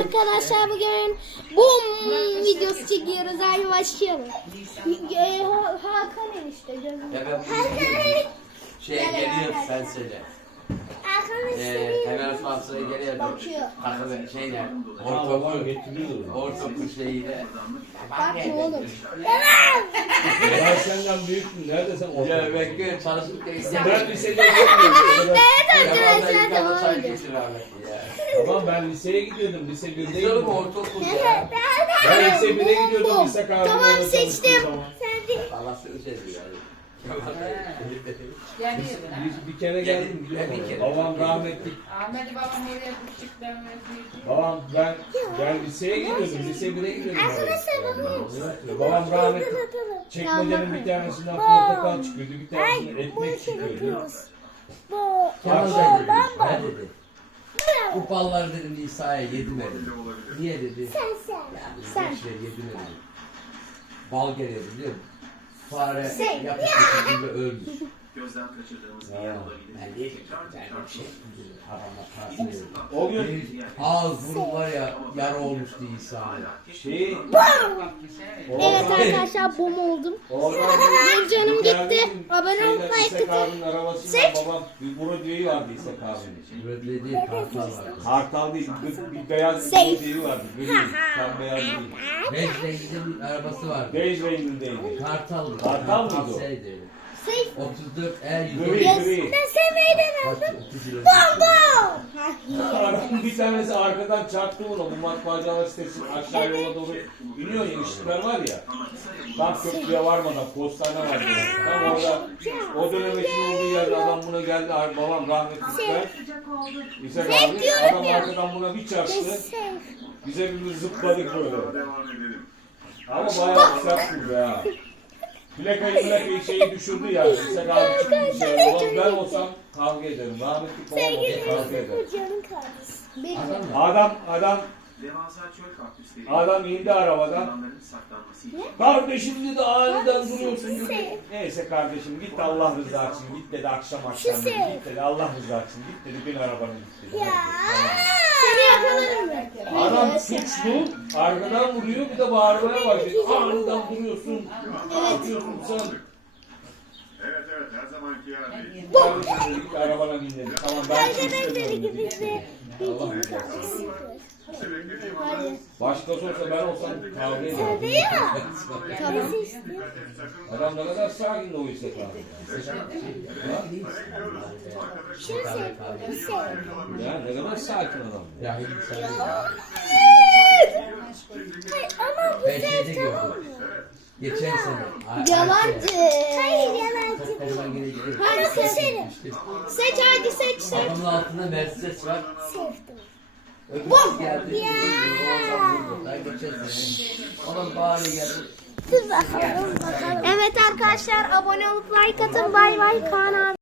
arkadaşlar, bugün bum videosu çekiyoruz. Hadi başlayalım. Hakan enişte gözüm. Evet. Geliyor sen söyle. Hemen Fransa'ya geliyor. Takım şeyler. Ortaokul şeyiyle. Bakma oğlum. Ben senden büyüktüm. Nerede sen orada? Ya bekliyorum çalışırken Ben liseye gidiyordum. Arkadaşlar devam ediyor. Tamam ben liseye gidiyordum. Lise 1'deydim. Gidiyorum ortaokul ya. Ben lise 1'e gidiyordum. Lise kahvede Tamam, orada seçtim. çalıştığım zaman. Allah seni sevdi yani. Bir kere geldim. Babam rahmetli. Ahmet'i babam oraya küçükten verdi. Babam ben liseye gidiyordum. Lise 1'e gidiyordum. Babam rahmetli. Çekmecenin bir tanesinden portakal çıkıyordu. Bir tanesinden ekmek çıkıyordu. Ne dedi? Bu balları dedim İsa'ya yedim dedim. Niye dedi? Sen. Yedim dedim. Bal geliyor biliyor musun? Fare yapıştığı gibi ölmüş. Gözden kaçırdığımız bir yer olabilir. Ben değil. Yani bir şey. Haramla parasını O gün ağız burun var ya yara olmuştu İsa'ya. şey Evet arkadaşlar, bum oldum. Benim canım gitti. Abone olmayı İshak abinin arabasıyla babam bir brodyeyi vardı İshak abinin. Böyle değil kartal vardı. Kartal değil, bir beyaz bir brodyeyi vardı. Gri, tam beyaz değil. Bej renginde bir arabası vardı. Bej rengindeydi. Kartaldı. Kartal mıydı o? Şeydi. Safe. 34 Gri, gri. Sen neyden aldın? 30 lira. Arabanın bir tanesi arkadan çarptı bunu. Bu matbaacılar sitesi aşağı yola doğru iniyor ya, ışıklar var ya. Tam köprüye varmadan postane var. Tam orada o dönemin olduğu yerde adam buna geldi. Babam rahmetli ben. İshak abi adam arkadan buna bir çarptı. Bize bir zıpladık böyle. Devam edelim. Ama bayağı sert vurdu ya. Plakayı şeyi düşürdü ya. İshak abi çıktı dışarı. Ulan ben olsam kavga ederim. Rahmetli babam olsa kavga ederim. Adam Devasa çöl kaktüsleri. Adam indi arabadan. Hayvanların saklanması için. Kardeşim dedi aniden duruyorsun dedi. Neyse kardeşim git Allah rızası için git dedi akşam dedi. Git dedi Allah rızası için git dedi bin arabanı git dedi. Seni yakalarım ben. Adam suçlu arkadan vuruyor bir de bağırmaya başlıyor. Aniden duruyorsun. Atıyorsun sen. Evet her zamanki yerde. Kardeşim dedi git arabana bin dedi. Tamam ben suçluyum dedi. Allah rızası için. Başkası olsa ben olsam kavga ederim. Tamam. Adam ne kadar sakin de o İshak abi. Ya ne kadar sakin adam. Ya sen Ama bu ben şeyde gördüm. Geçen sene. yalancı. Hayır yalancı. Toplamdan geri gidiyor. Hadi seçelim. Seç hadi seç. Adamın altında Mercedes var. Bum. Geldi. Geçen sene. Onun bağırı geldi. Evet arkadaşlar, abone olup like atın. Bay bay Kaan abi.